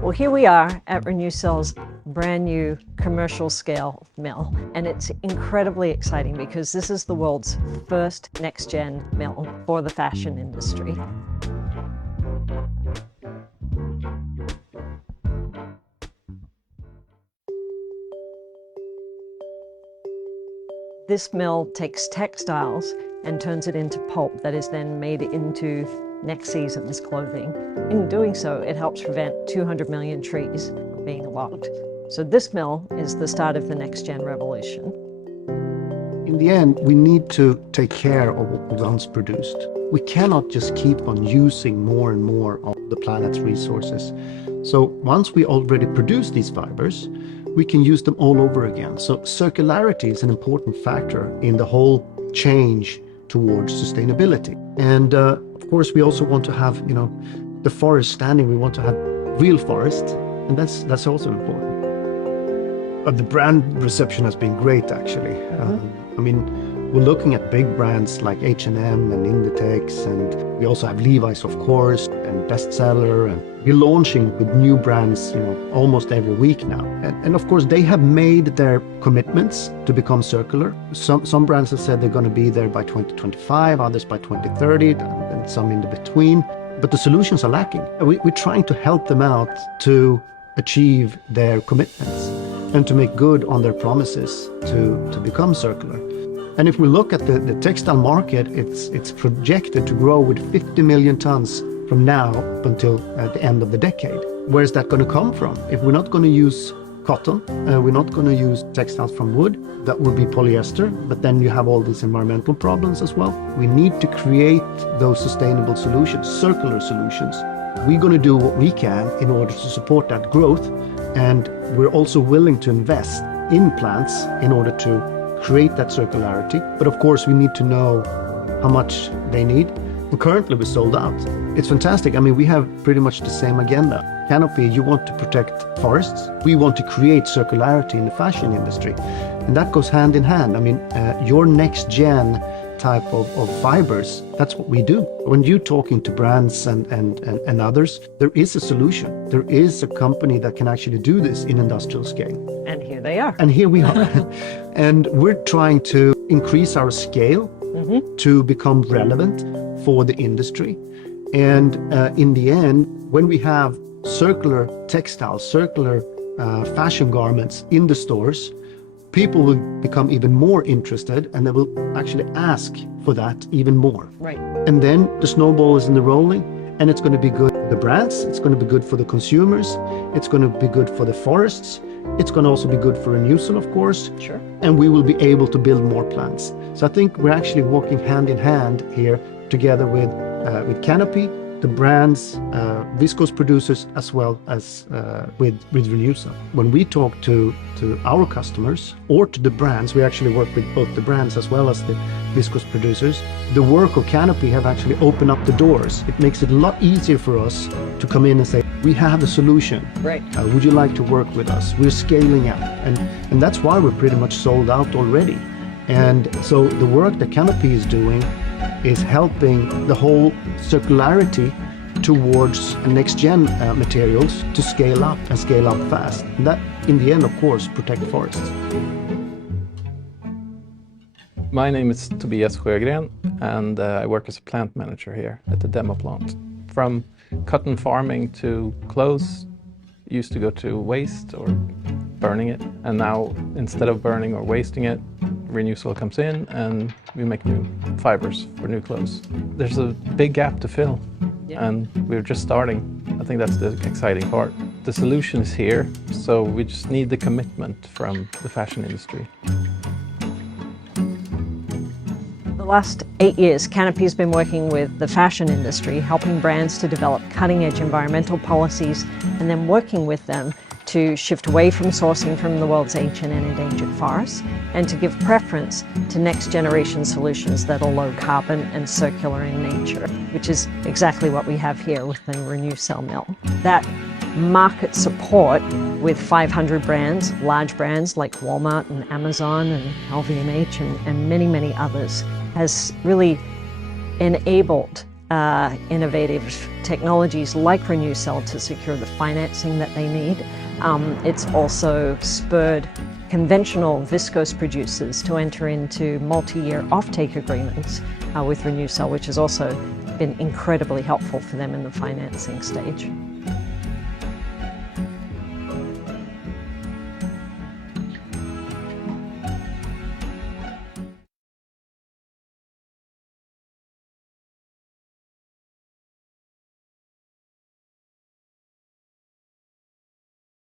Well, here we are at Renewcell's brand new commercial scale mill, and it's incredibly exciting because this is the world's first next-gen mill for the fashion industry. This mill takes textiles and turns it into pulp that is then made into next season's clothing. In doing so, it helps prevent 200 million trees from being logged. So this mill is the start of the next-gen revolution. In the end, we need to take care of what we once produced. We cannot just keep on using more and more of the planet's resources. So once we already produce these fibers, we can use them all over again. So circularity is an important factor in the whole change towards sustainability. And of course, we also want to have, the forest standing. We want to have real forests, and that's also important. The brand reception has been great, actually. We're looking at big brands like H&M and Inditex, and we also have Levi's, of course, and Bestseller, and we're launching with new brands, almost every week now. And of course, they have made their commitments to become circular. Some brands have said they're going to be there by 2025, others by 2030, and some in the between. But the solutions are lacking. We're trying to help them out to achieve their commitments and to make good on their promises to become circular. And if we look at the textile market, it's projected to grow with 50 million tons from now up until the end of the decade. Where is that going to come from? If we're not going to use cotton, we're not going to use textiles from wood, that would be polyester, but then you have all these environmental problems as well. We need to create those sustainable solutions, circular solutions. We're going to do what we can in order to support that growth, and we're also willing to invest in plants in order to create that circularity. But of course, we need to know how much they need. And currently, we're sold out. It's fantastic. We have pretty much the same agenda. Canopy, you want to protect forests. We want to create circularity in the fashion industry. And that goes hand in hand. Your next gen type of fibers, that's what we do. When you're talking to brands and others, there is a solution. There is a company that can actually do this in industrial scale. And here they are. And here we are. And we're trying to increase our scale to become relevant for the industry. And in the end, when we have circular textiles, circular fashion garments in the stores, people will become even more interested, and they will actually ask for that even more. Right. And then the snowball is in the rolling, and it's going to be good for the brands, it's going to be good for the consumers, it's going to be good for the forests, it's going to also be good for Renewcell, of course. Sure. And we will be able to build more plants. So I think we're actually walking hand in hand here together with Canopy, the brands, viscose producers, as well as with Renewcell. When we talk to our customers or to the brands, we actually work with both the brands as well as the viscose producers. The work of Canopy have actually opened up the doors. It makes it a lot easier for us to come in and say, we have a solution. Right. Would you like to work with us? We're scaling up. And that's why we're pretty much sold out already. And so the work that Canopy is doing is helping the whole circularity towards next-gen materials to scale up and scale up fast. And that, in the end, of course, protect forests. My name is Tobias Sjögren, and I work as a plant manager here at the demo plant. From cotton farming to clothes used to go to waste or burning it, and now instead of burning or wasting it, Renewcell comes in and we make new fibers for new clothes. There's a big gap to fill, and we're just starting. I think that's the exciting part. The solution is here, so we just need the commitment from the fashion industry. The last 8 years, Canopy has been working with the fashion industry, helping brands to develop cutting-edge environmental policies, and then working with them to shift away from sourcing from the world's ancient and endangered forests, and to give preference to next-generation solutions that are low carbon and circular in nature, which is exactly what we have here with the Renewcell mill. That market support with 500 brands, large brands like Walmart and Amazon and LVMH and many, many others, has really enabled innovative technologies like Renewcell to secure the financing that they need. It's also spurred conventional viscose producers to enter into multi-year offtake agreements with Renewcell, which has also been incredibly helpful for them in the financing stage.